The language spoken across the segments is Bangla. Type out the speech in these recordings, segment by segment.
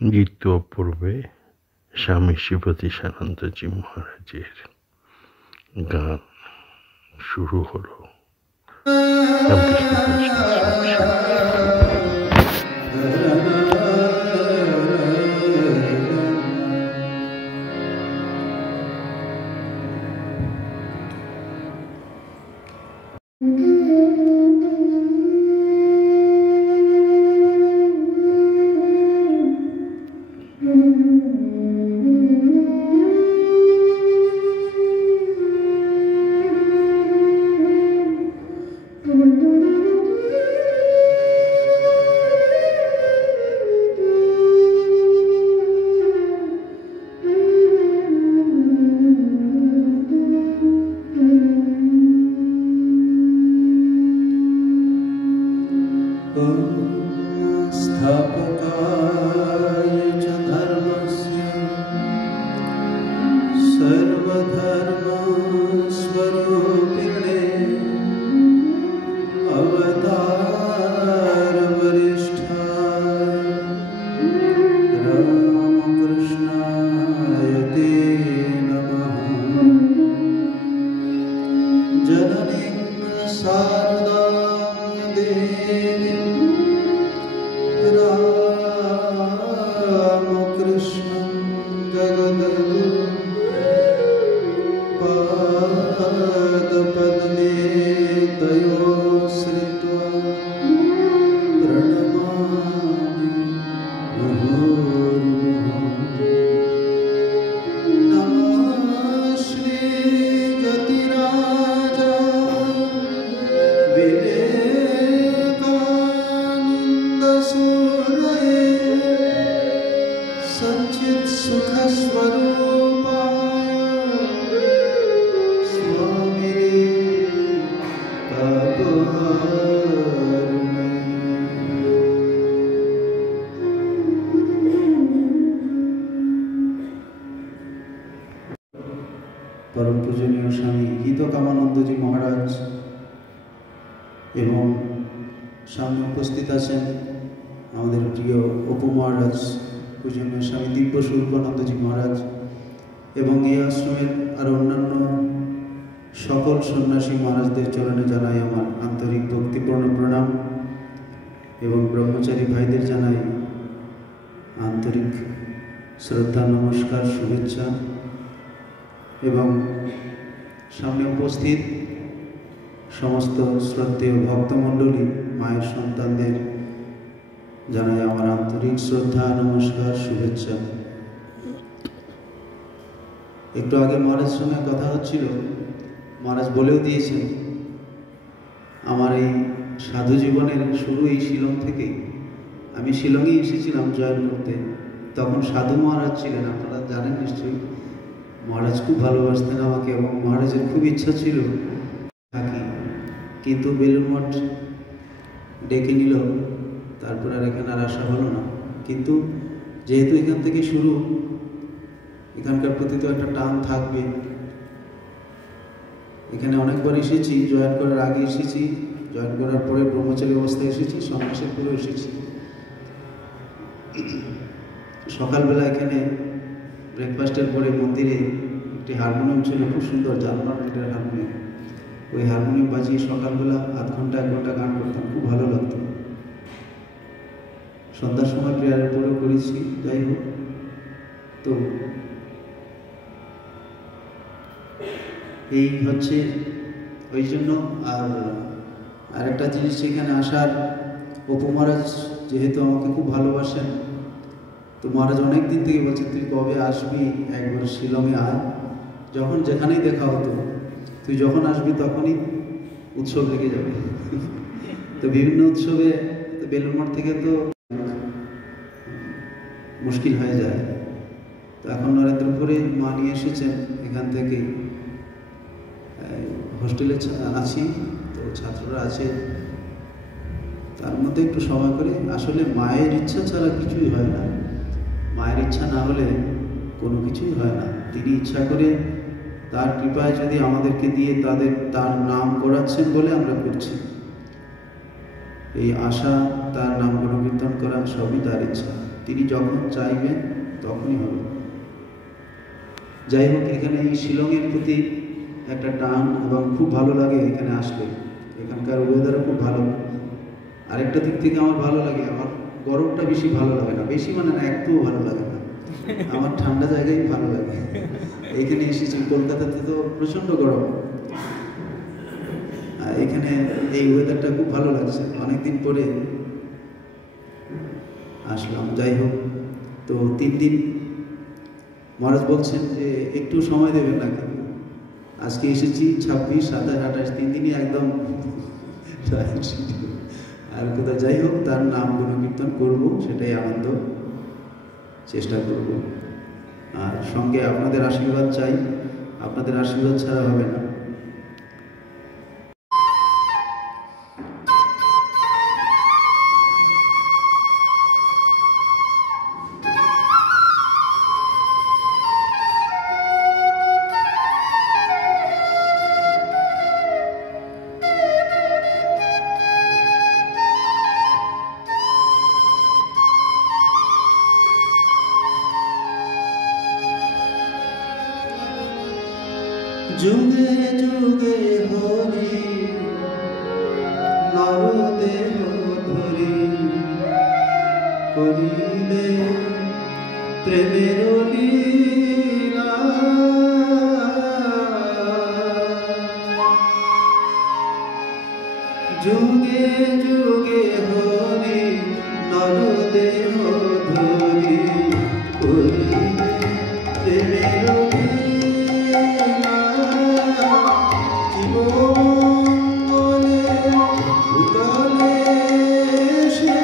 দ্বিতীয় পর্বে স্বামী শ্রীপতি সানন্দজি মহারাজের গান শুরু হলো। রামকৃষ্ণ परम पूजनीय स्वामी गीतकामानंदजी महाराज एवं सामने उपस्थित आছেন আমাদের প্রিয় অপু মহারাজ, পূজনীয় স্বামী দিব্য স্বরূপানন্দজি মহারাজ এবং এই আশ্রমের আর অন্যান্য সকল সন্ন্যাসী মহারাজদের চরণে জানাই আমার আন্তরিক ভক্তিপূর্ণ প্রণাম এবং ব্রহ্মচারী ভাইদের জানাই আন্তরিক শ্রদ্ধা, নমস্কার, শুভেচ্ছা এবং সামনে উপস্থিত সমস্ত শ্রদ্ধেয় ভক্তমণ্ডলী, মায়ের সন্তানদের জানাই আমার আন্তরিক শ্রদ্ধা, নমস্কার, শুভেচ্ছা। একটু আগে মহারাজের সঙ্গে কথা হচ্ছিল, মহারাজ বলেও দিয়েছেন আমার এই সাধু জীবনের শুরু এই শিলং থেকেই। আমি শিলংয়ে এসেছিলাম জয়েন করতে, তখন সাধু মহারাজ ছিলেন, আপনারা জানেন নিশ্চয়ই। মহারাজ খুব ভালোবাসতেন আমাকে এবং মহারাজের খুব ইচ্ছা ছিল থাকি, কিন্তু বেলুড় মঠ ডেকে নিল, তারপর আর এখানে আর আসা হলো না। কিন্তু যেহেতু এখান থেকে শুরু, এখানকার প্রতি তো একটা টান থাকবে। এখানে অনেকবার এসেছি, জয়েন করার আগে এসেছি, জয়েন করার পরে ব্রহ্মচারী অবস্থায় এসেছি, সন্ন্যাসের পরেও এসেছি। সকালবেলা এখানে ব্রেকফাস্টের পরে মন্দিরে একটি হারমোনিয়াম ছিল, খুব সুন্দর জার্মান রেটের হারমোনিয়াম। ওই হারমোনিয়াম বাজিয়ে সকালবেলা আধ ঘন্টা 1 ঘন্টা গান করতাম, খুব ভালো লাগতো। সন্ধ্যার সময় প্রেয়ারের পরেও করেছি। যাই হোক, তো এই হচ্ছে ওই জন্য। আর একটা জিনিস, এখানে আসার, অপু মহারাজ যেহেতু আমাকে খুব ভালোবাসেন, তো মহারাজ অনেক দিন থেকে বলছেন তুই কবে আসবি, একবার শিলংয়ে আয়। যখন যেখানেই দেখা হতো, তুই যখন আসবি তখনই উৎসব লেগে যাবে। তো বিভিন্ন উৎসবে বেলুড় মঠ থেকে তো মুশকিল হয়ে যায়। তো এখন নরেন্দ্রপুরে মা নিয়ে এসেছেন, এখান থেকে হোস্টেলে আছি, তো ছাত্ররা আছে, তার মধ্যে একটু সময় করে। আসলে মায়ের ইচ্ছা ছাড়া কিছুই হয় না, মায়ের ইচ্ছা না হলে কোনো কিছুই হয় না। তিনি ইচ্ছা করে তার কৃপায় যদি আমাদেরকে দিয়ে তার নাম করাচ্ছেন বলে আমরা করছি। এই আশা, তার নাম গুণকীর্তন করা সবই তার ইচ্ছা। তিনি যখন চাইবেন তখনই হবে। যাই হোক, এখানে এই শিলংয়ের প্রতি একটা টান এবং খুব ভালো লাগে এখানে আসলে। এখানকার ওয়েদারও খুব ভালো। আরেকটা দিক থেকে আমার ভালো লাগে, আমার গরমটা বেশি ভালো লাগে না, বেশি মানে না, একটুও ভালো লাগে না। আমার ঠান্ডা জায়গায় ভালো লাগে। এখানে এসেছি, কলকাতাতে তো প্রচণ্ড গরম, আর এখানে এই ওয়েদারটা খুব ভালো লাগছে। অনেকদিন পরে আসলাম। যাই হোক, তো 3 দিন মহারাজ বলছেন যে একটু সময় দেবেন না, কিন্তু আজকে এসেছি 26, 27, 28, 3 দিনই একদম। আর কোথায়, যাই হোক, তার নাম গুণকীর্তন করবো, সেটাই আনন্দ, চেষ্টা করব। আর সঙ্গে আপনাদের আশীর্বাদ চাই, আপনাদের আশীর্বাদ ছাড়া হবে না। যুগে যুগে হরি নরদেহ ধরি করিলে প্রেমের লীলা। যুগে যুগে হরি নরদেহ ধরি করিলে প্রেমের জীবমঙ্গলে ভূতলে সে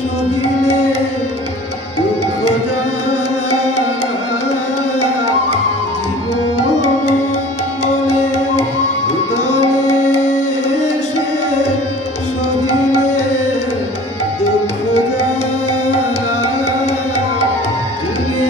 সহিলে দুঃখ জীবমঙ্গলে ভূতলে সে সহিলে দুঃখ যুগে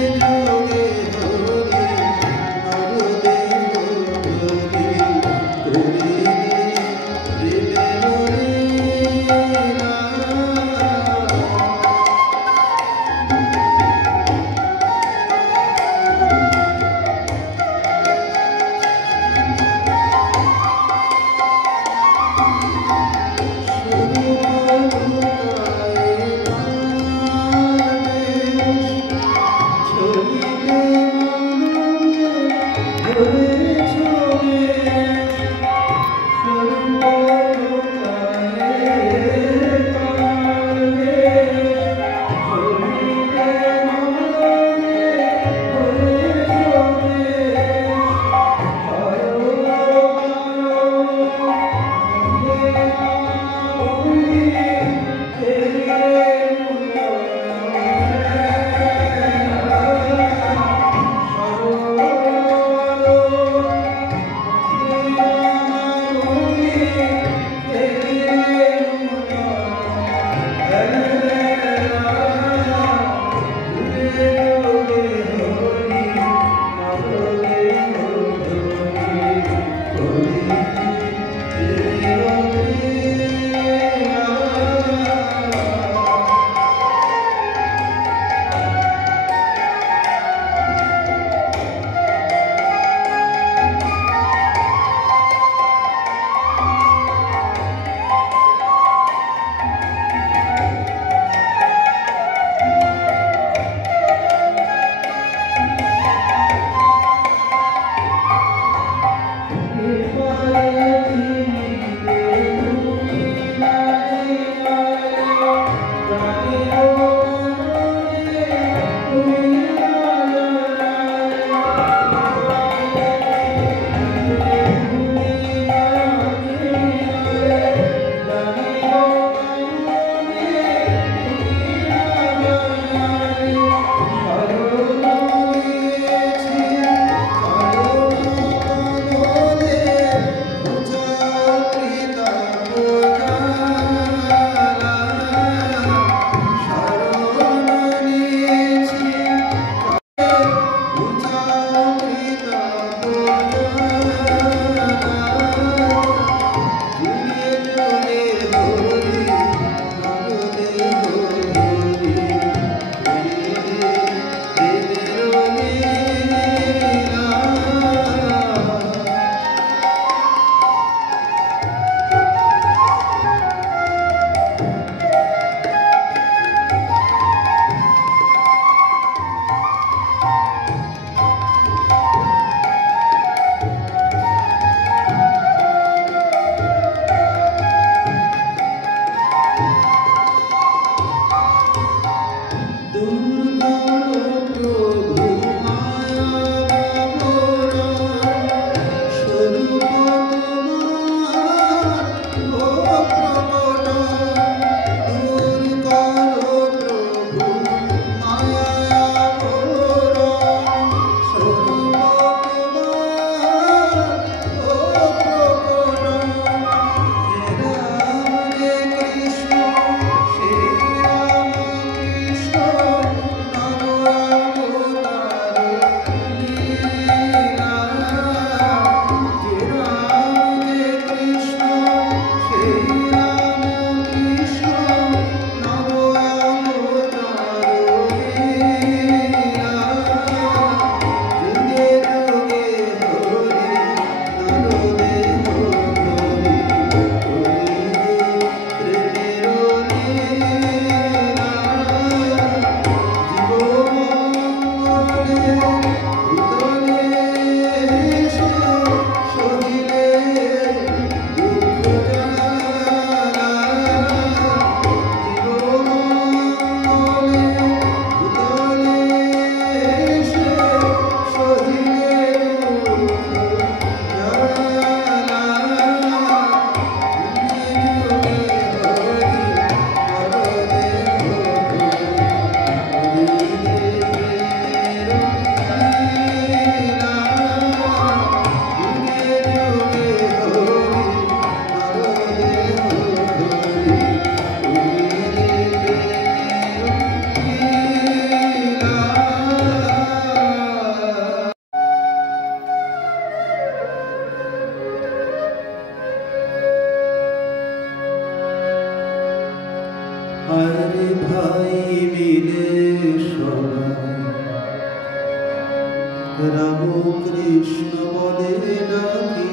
রাম কৃষ্ণ বলে ডাকি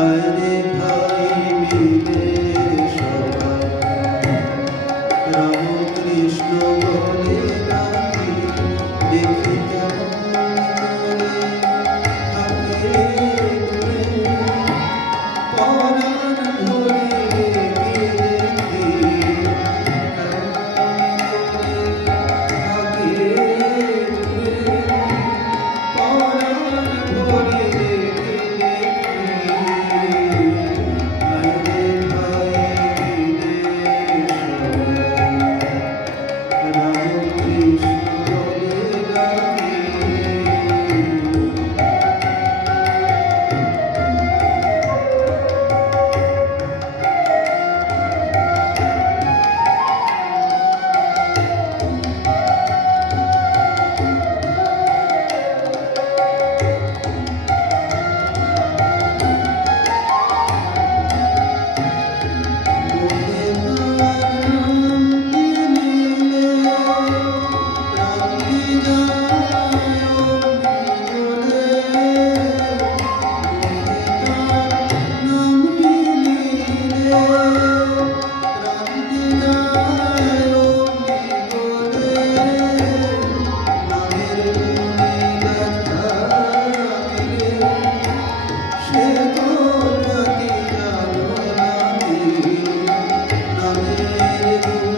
আরে ভাই মিলে সবাই রাম কৃষ্ণ বলে ডাকি দেখি কেমন করে থাকে পরাণ ধরে দেখি নামের